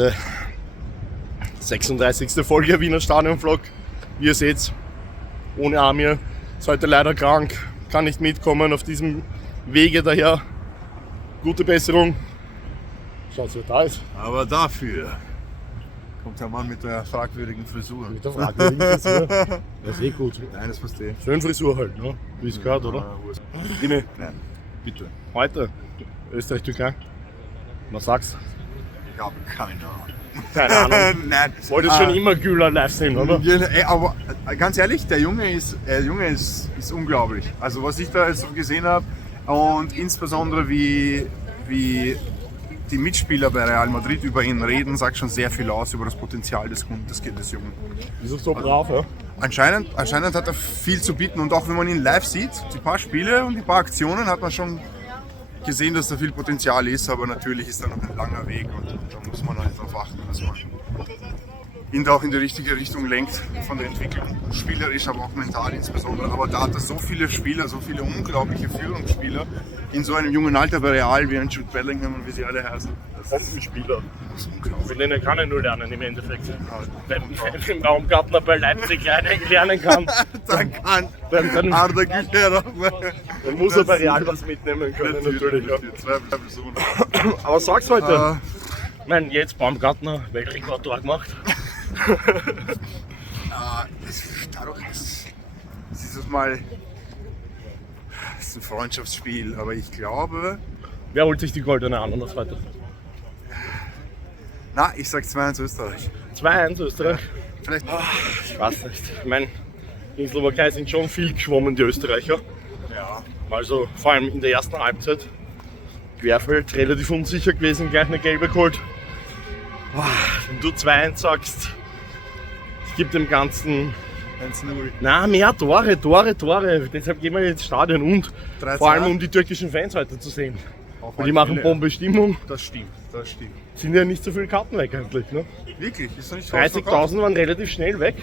Leute, 36. Folge Wiener Stadion-Vlog. Wie ihr seht, ohne Amir, ist heute leider krank, kann nicht mitkommen auf diesem Wege daher. Gute Besserung. Schaut, wer da ist. Aber dafür kommt der Mann mit der fragwürdigen Frisur. Mit der fragwürdigen Frisur. Das ist eh gut. Nein, das verstehe ich. Schön Frisur halt, ne? Wie es gehört, oder? Dime, Nein, bitte. heute Österreich-Türkei. Was sagst Ich habe keine Ahnung. du? Keine Ahnung. Nein. Wolltest schon immer Güler live sehen, oder? Ja, ey, aber ganz ehrlich, der Junge ist unglaublich. Also was ich da jetzt so gesehen habe und insbesondere wie die Mitspieler bei Real Madrid über ihn reden, sagt schon sehr viel aus über das Potenzial des Jungen. Ist es so brav, ja? Anscheinend hat er viel zu bieten und auch wenn man ihn live sieht, die paar Spiele und die paar Aktionen, hat man schon gesehen, dass da viel Potenzial ist, aber natürlich ist da noch ein langer Weg und da muss man halt darauf achten, dass man ihn da auch in die richtige Richtung lenkt von der Entwicklung, spielerisch, aber auch mental insbesondere. Aber da hat er so viele Spieler, so viele unglaubliche Führungsspieler in so einem jungen Alter bei Real wie ein Jude Bellingham und wie sie alle heißen. Bombenspieler. Von denen kann er nur lernen im Endeffekt. Wenn im Baumgartner bei Leipzig lernen kann, dann Arda Güler. dann muss er bei Real was mitnehmen können, natürlich. Ja. Personen. Aber sag's heute. Ich meine, jetzt Baumgartner, Weltrekord gemacht. Das ist ein Freundschaftsspiel, aber ich glaube. Wer holt sich die goldene Ananas heute? Na, ich sag 2-1 Österreich. 2-1 Österreich? Vielleicht. Ich weiß nicht. Ich meine, in Slowakei sind schon viel geschwommen, die Österreicher. Ja. Also vor allem in der ersten Halbzeit. Querfeld relativ unsicher gewesen, gleich eine gelbe geholt. Wenn du 2-1 sagst, es gibt dem Ganzen 1-0. na mehr Tore. Deshalb gehen wir ins Stadion und 3-2. vor allem um die türkischen Fans heute zu sehen. Auf Und die alle machen Fälle. Bombe-Stimmung. Das stimmt. Sind ja nicht so viele Karten weg eigentlich. Ne? Wirklich? Ist doch nicht so ausverkauft? 30.000 waren relativ schnell weg.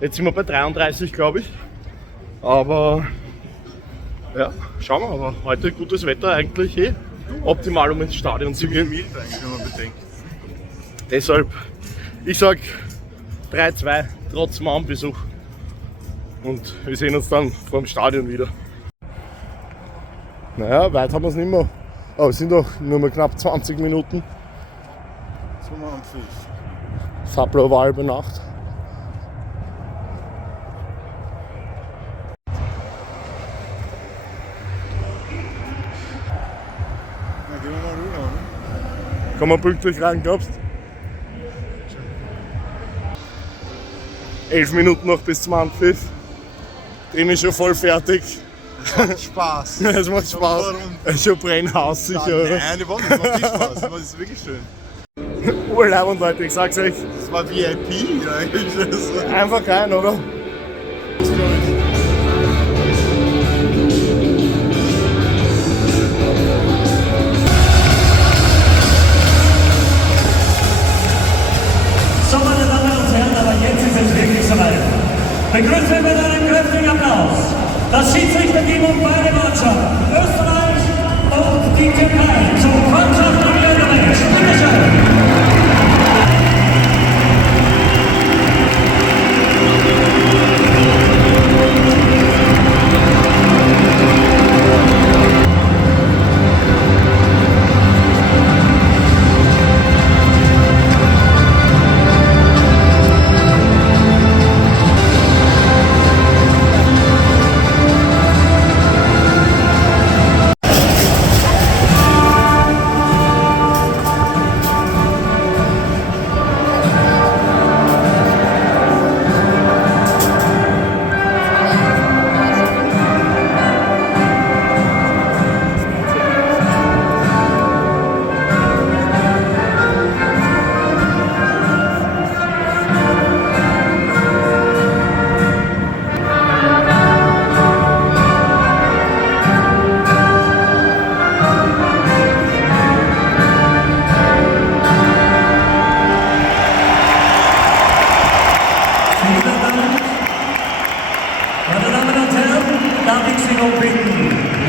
Jetzt sind wir bei 33, glaube ich. Aber ja, schauen wir. Aber heute gutes Wetter eigentlich optimal, um ins Stadion zu gehen. Mild eigentlich, wenn man bedenkt. Deshalb, ich sag 3-2, trotz Mauernbesuch. Und wir sehen uns dann vor dem Stadion wieder. Naja, weit haben wir es nicht mehr. Aber es sind doch nur mal knapp 20 Minuten. So mal am Fuß. Fablo war über Nacht. Na, gehen wir mal rüber, ne? Kann man pünktlich rein, glaubst du? 11 Minuten noch bis zum Anpfiff. Drin ist schon voll fertig. Spaß. Es macht Spaß. Warum? Es ist schon Brennhaus sicher, oder? Nein, die Woche, das macht nicht Spaß. Das ist wirklich schön. Urlaub und Leute, ich sag's euch. Das war VIP eigentlich. Einfach rein, oder? So, meine Damen und Herren, aber jetzt ist es wirklich soweit. Begrüßen wir mit einem kräftigen Applaus das Schiedsrichterteam und beide Mannschaften, Österreich und die Türkei, zum freundschaftlichen Match. Bitte schön.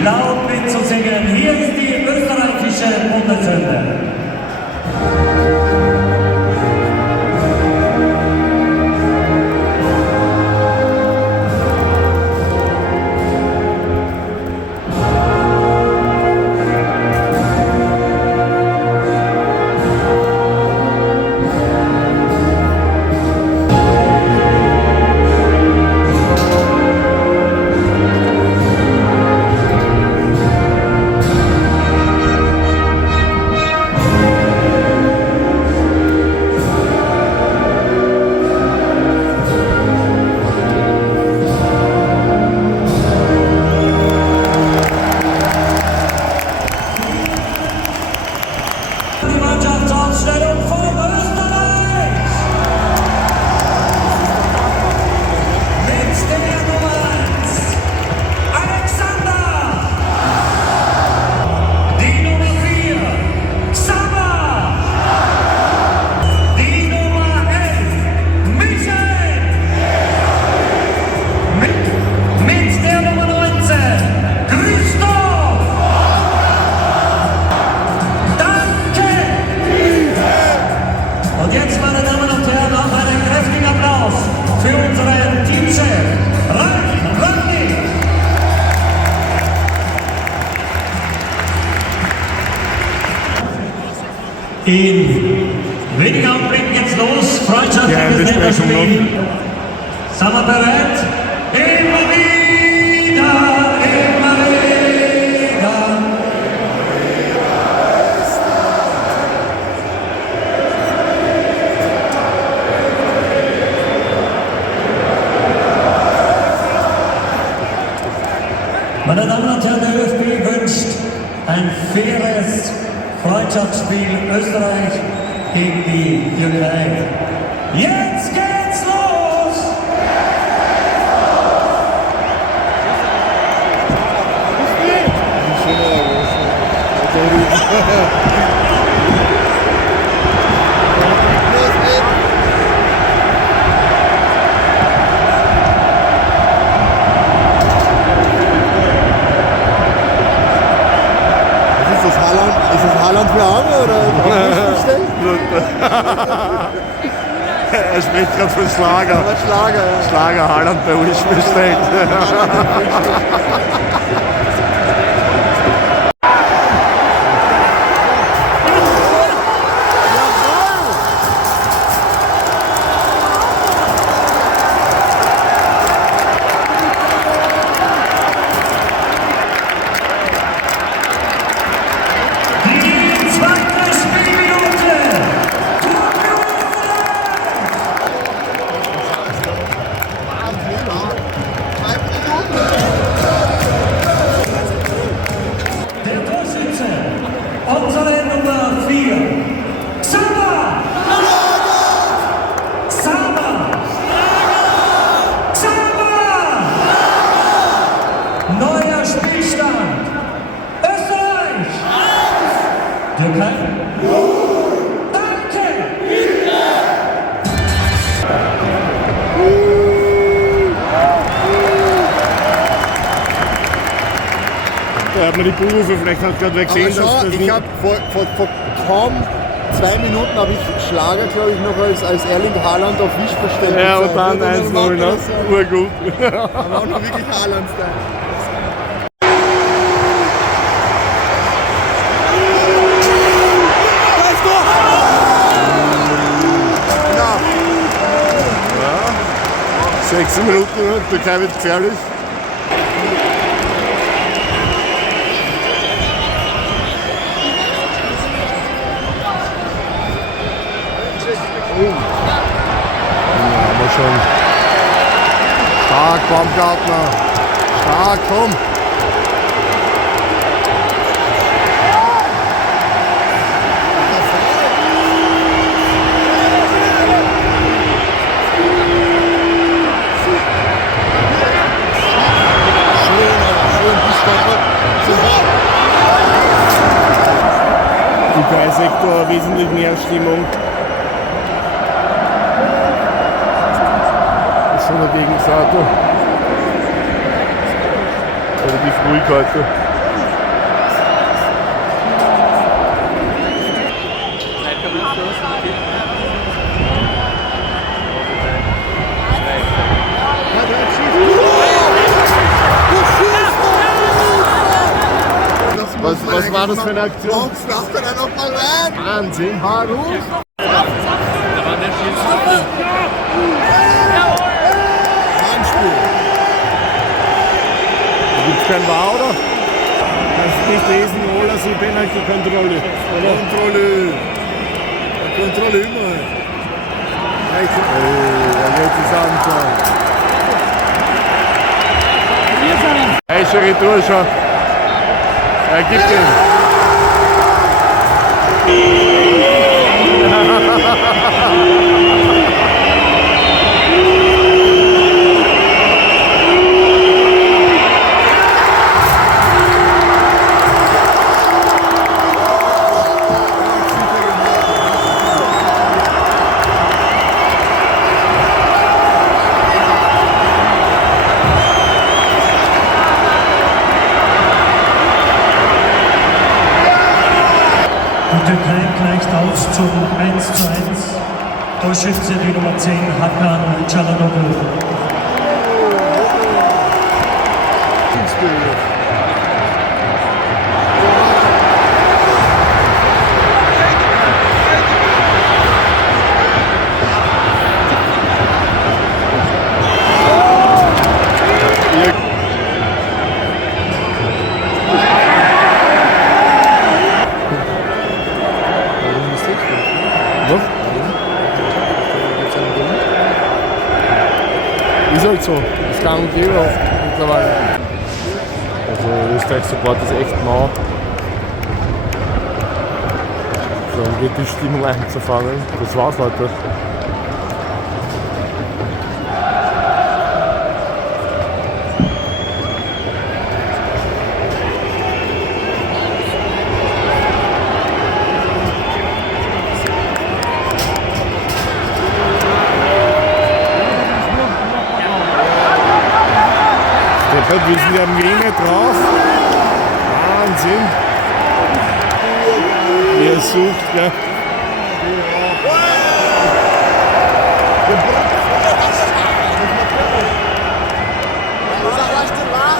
laut mitzusingen. Hier ist die österreichische Bundeshymne. In wenigen Augenblicken geht's los. Freundschaftliches Besprechung Länderspiel. Sind wir bereit? Immer wieder, immer wieder. Meine Damen und Herren, der ÖFB wünscht ein faires Freundschaftsspiel Österreich gegen die Türkei. Jetzt geht's los! Ist das Haaland für Arme oder Er spricht gerade von Schlager. Schlager? Ja. Schlager Haaland bei Wish bestellt. Die zweite Spielminute! Der Torschütze, unsere Nummer 4, Xaver! Xaver! Xaver! Neuer Spielstand! Österreich! Türkei? Danke! Da hat man die Buhrufe vielleicht hat gerade wer gesehen, dass das ich nicht... habe vor kaum 2 Minuten habe ich Schlager, glaube ich, noch als Erling Haaland auf Wish bestellt. Ja, und dann 1-0, ne? Urgut. Aber auch noch wirklich Haaland-Style. Ja. 6 Minuten, ne? Türkei wird gefährlich. Ja, aber schon. Stark, Baumgartner. Stark, komm. Türkei-Sektor wesentlich mehr Stimmung. Das ist schon der Gegenseite. Relativ ruhig heute. Was war das für eine Aktion? Warum flacht er da nochmal rein? Wahnsinn, Haru. Handspiel. Gibt es kein War, oder? Kannst du nicht lesen, oder so Penalty-Kontrolle. Kontrolle immer. Oh, jetzt ist Anfang. Heiße Retour schon. Er gibt ihn. Die Türkei gleicht aus zum 1:1. Torschütze die Nummer 10, Hakan Çalhanoğlu. Ist halt so. Das kann und gäbe oft mittlerweile. Also Österreich-Support ist echt mau. So, um geht die Stimmung einzufangen. Das war's, Leute. Wir sind am Wenger drauf. Wahnsinn. Wie er sucht, gell?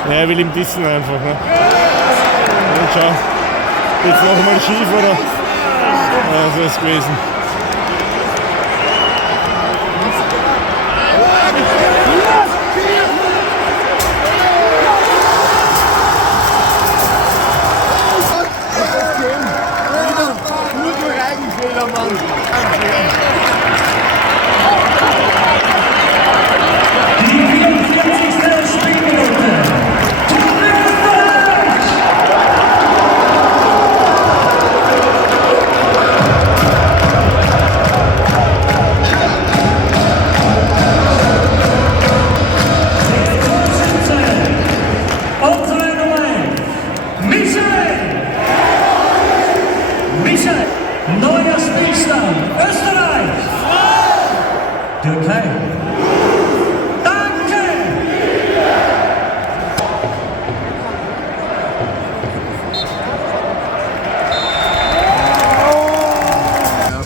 Ja, er will ihm dissen einfach. Ne? Und schau. Jetzt nochmal schief, oder? Ja, so ist es gewesen. Die 44. Spielminute. Unsere Nummer 1, Michael. Neuer Spielstand. Österreich. Türkei. Danke.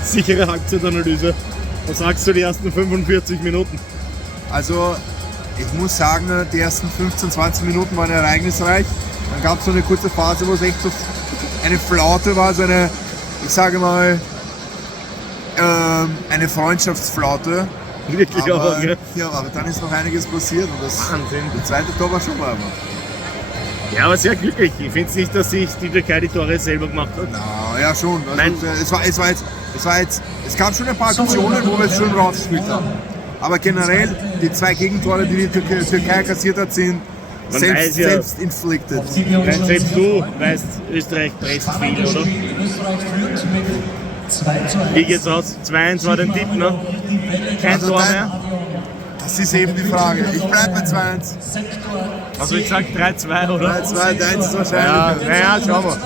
Sichere Halbzeitanalyse. Was sagst du die ersten 45 Minuten? Also ich muss sagen, die ersten 15, 20 Minuten waren ereignisreich. Dann gab es so eine kurze Phase, wo es echt so eine Flaute war, so eine, ich sage mal, eine Freundschaftsflaute. Wirklich aber, auch, gell? ja, aber dann ist noch einiges passiert und das Wahnsinn. der zweite Tor war schon warm. Ja, aber sehr glücklich. Ich finde es nicht, dass sich die Türkei die Tore selber gemacht hat. Na, ja schon. Also, es gab schon ein paar Aktionen, wo wir es schon rausgespielt haben. Aber generell, die 2 Gegentore, die Türkei kassiert hat, sind selbst inflicted. Selbst du weißt, Österreich presst viel, oder? Österreich führt mit 2:1. Wie geht's aus? 2-1 war dein Tipp, ne? Kein Also Tor dann- mehr. Das ist eben die Frage. Ich bleibe bei 2-1. Also ich sag 3-2, oder? 3-2, 1 ist wahrscheinlich. Ja, naja, schauen wir.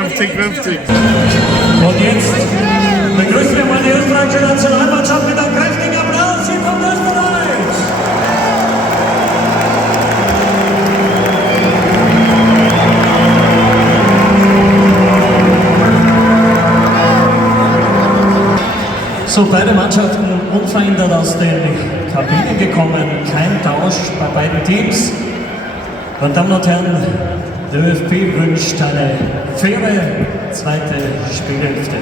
50-50. Und jetzt begrüßen wir mal die österreichische Nationalmannschaft mit einem kräftigen Applaus. Hier kommt Österreich. So, beide Mannschaften unverändert aus den Kabinen gekommen. Kein Tausch bei beiden Teams. Meine Damen und Herren, der ÖFB wünscht eine faire zweite Spielhälfte.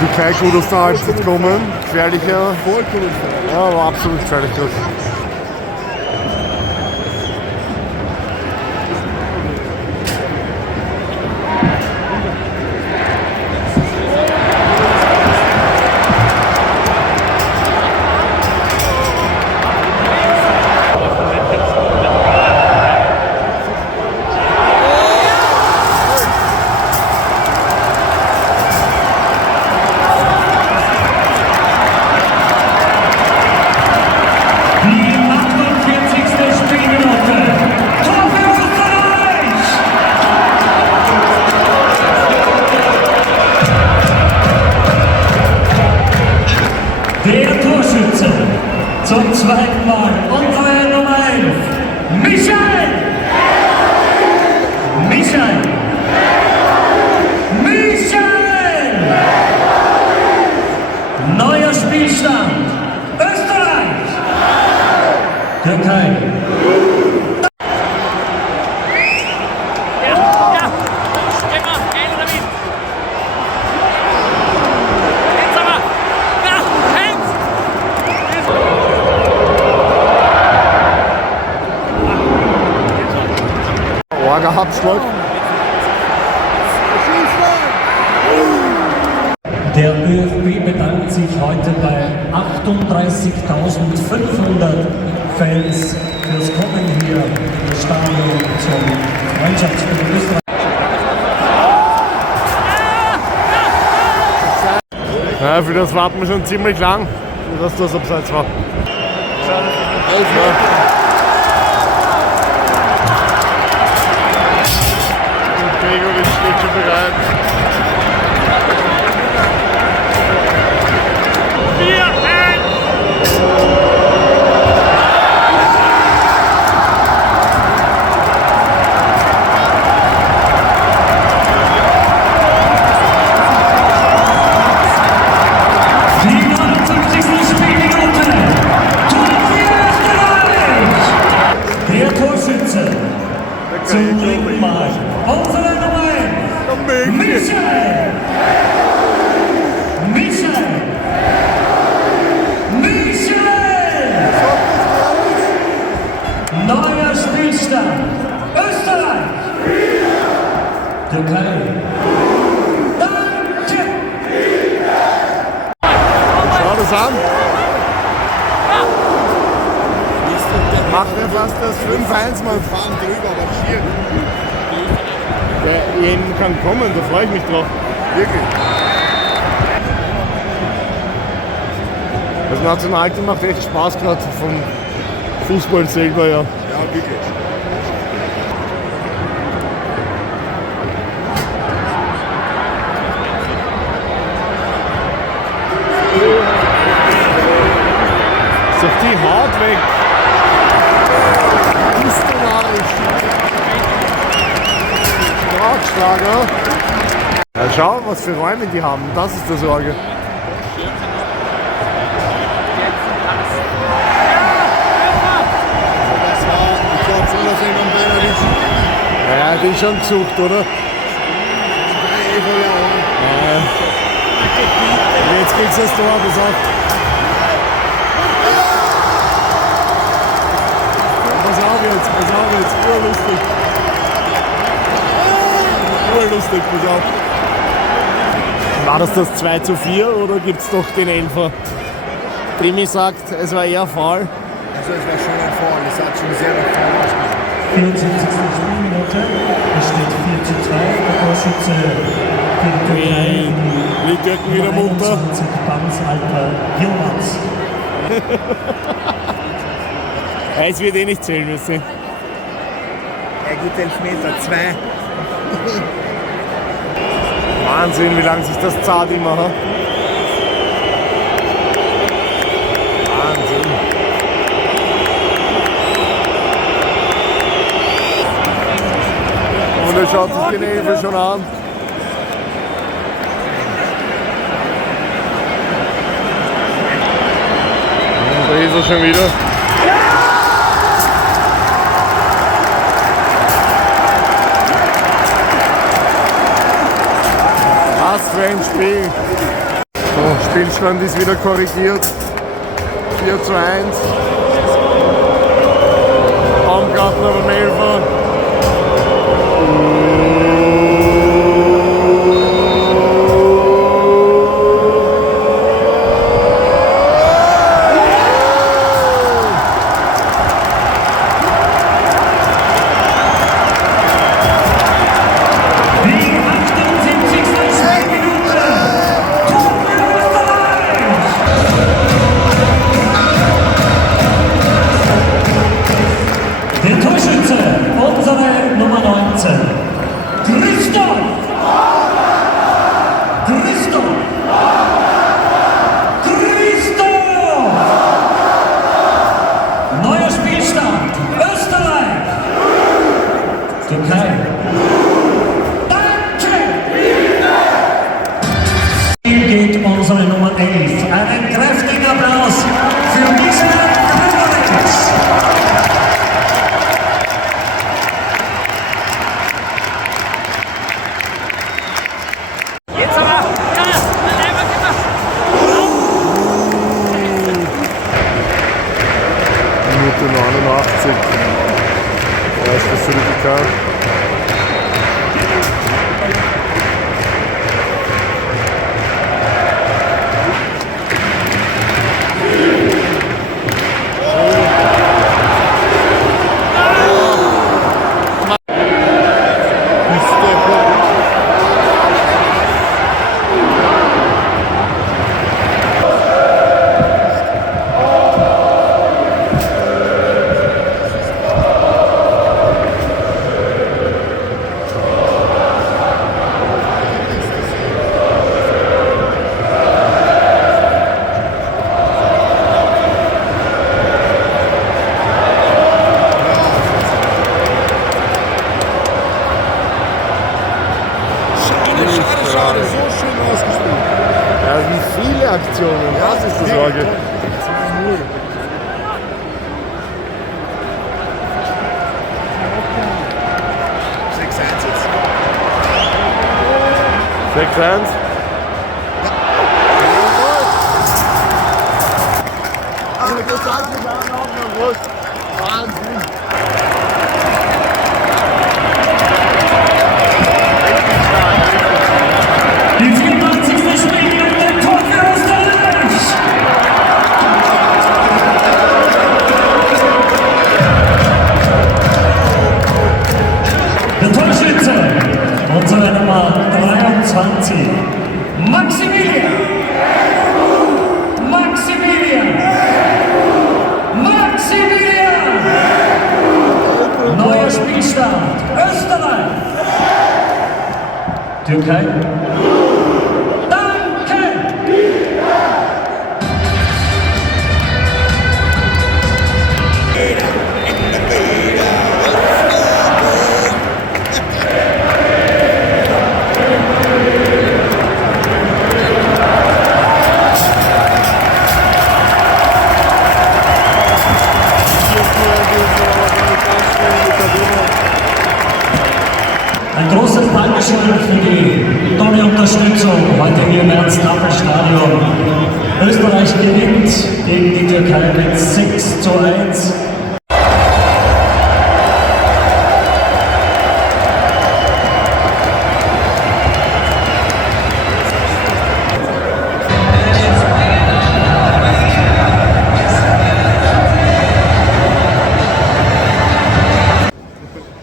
Türkei gut aus der Halbzeit kommen. Gefährlicher. Ja, war absolut gefährlich. Die 48. Spielminute. Tor für Österreich! Der Torschütze zum zweiten Mal. Unsere Nummer 1, Michael! Michael! Michael! Neuer Spielstand. Österreich! Türkei. Starker Abschlag. Der ÖFB bedankt sich heute bei 38.500 Fans fürs Kommen hier im Stadion zum Freundschaftsspiel Österreich. Ja, für das warten wir schon ziemlich lang, dass das abseits war. Und Gregoritsch steht schon bereit. Zum dritten Mal unsere Nummer 1, Michael! Neuer Spielstand, Österreich! Türkei! Danke! Schau das an. Macht er fast das 5-1 mal fahren drüber, aber schier. Der EM kann kommen, da freue ich mich drauf. Wirklich. Das Nationalteam macht echt Spaß gerade vom Fußball selber, ja. Ja, wirklich. Ist doch die Haut weg. Schlager. Ja, schau, was für Räume die haben. Das ist die Sorge. Das war, ich glaube schon, dass jemand beinahe die Ja, die ist schon gesucht, oder? Jetzt kriegst du das Tor, pass auf. Pass auf jetzt, urlustig. Urlustig, pass auf. War das 2:4 oder gibt es doch den Elfer? Trimi sagt, es war eher faul. Also es war schon ein Foul, es hat schon sehr nach vorne ausgesehen. 74. Spielminute, es steht 4:2, der Torschütze für die Türkei. Die Türken wieder munter. 21, ganz alter Jonas. Es wird eh nicht zählen müssen. Er gibt Elfmeter, 2. Wahnsinn, wie lange sich das zahlt immer. Ha? Wahnsinn. Und er schaut sich den Elfer schon an. Und da ist er schon wieder. Was für ein Spiel. So, Spielstand ist wieder korrigiert. 4:1. Baumgartner beim Elfer. Der Torschütze, unsere Nummer 19, Christoph! Neuer Spielstand, Österreich! Türkei! Danke! Hier geht unsere Nummer 11. Einen kräftigen Applaus für Michael Gregoritsch! Minute 89. Erster Sylvika. Schade, so schön ausgespielt. Ja, wie viele Aktionen, das ist die Sorge. 2-0. 6-1 jetzt. 6-1. Also das sagt mich auch noch was. Wahnsinn. Die 84. Spiele und der Tor für Österreich! Der Torschütze, unsere Nummer 23, Maximilian! Maximilian! Maximilian! Neuer Spielstart, Österreich! Türkei? Danke! Ein großes Dankeschön für die tolle Unterstützung heute hier im Ernst-Happel-Stadion. Österreich gewinnt gegen die Türkei mit 6:1.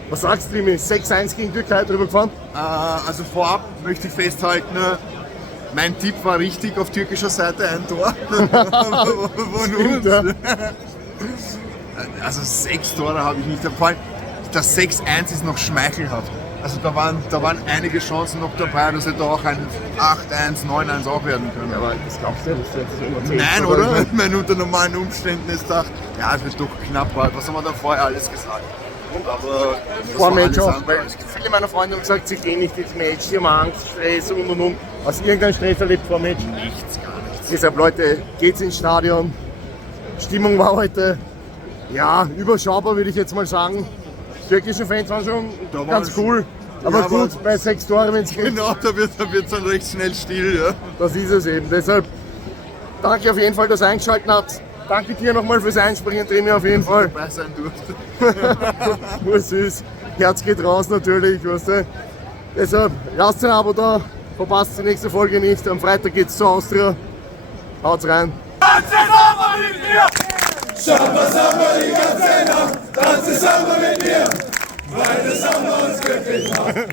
Was sagst du, Rimi? 6-1 gegen Türkei drüber gefahren? Also vorab möchte ich festhalten, mein Tipp war richtig, auf türkischer Seite ein Tor. Von uns. Ja. Also 6 Tore habe ich nicht gefallen. Das 6-1 ist noch schmeichelhaft. Also da waren einige Chancen noch dabei, dass hätte auch ein 8-1, 9-1 auch werden können. Aber das glaubst du, das jetzt überzeugt. Nein, oder? Ich meine, unter normalen Umständen ist gedacht, ja, es wird doch knapper. Was haben wir da vorher alles gesagt? Aber das Vor war Match alles auch, andere weil als viele meiner Freunde haben gesagt, sie gehen nicht ins Match, sie haben Angst, Stress und. Hast du irgendeinen Stress erlebt vor Match? nichts, gar nichts. Deshalb, Leute, geht's ins Stadion. Stimmung war heute, ja, überschaubar, würde ich jetzt mal sagen. Die türkischen Fans waren schon Da waren ganz schon- cool. Aber Ja, gut, aber- bei 6 Toren, wenn es geht, Genau, da wird dann recht schnell still. Ja. das ist es eben. Deshalb, danke auf jeden Fall, dass ihr eingeschaltet habt. Danke dir nochmal fürs Einspringen, Trimi, auf jeden Fall. Dabei sein durfte. Nur süß. Herz geht raus natürlich, weißt du. Deshalb, lasst ein Abo da, verpasst die nächste Folge nicht. Am Freitag geht's zur Austria. Haut's rein. Samba, Samba, die ganze Nacht, tanze Samba mit mir, weil das Samba uns glücklich macht.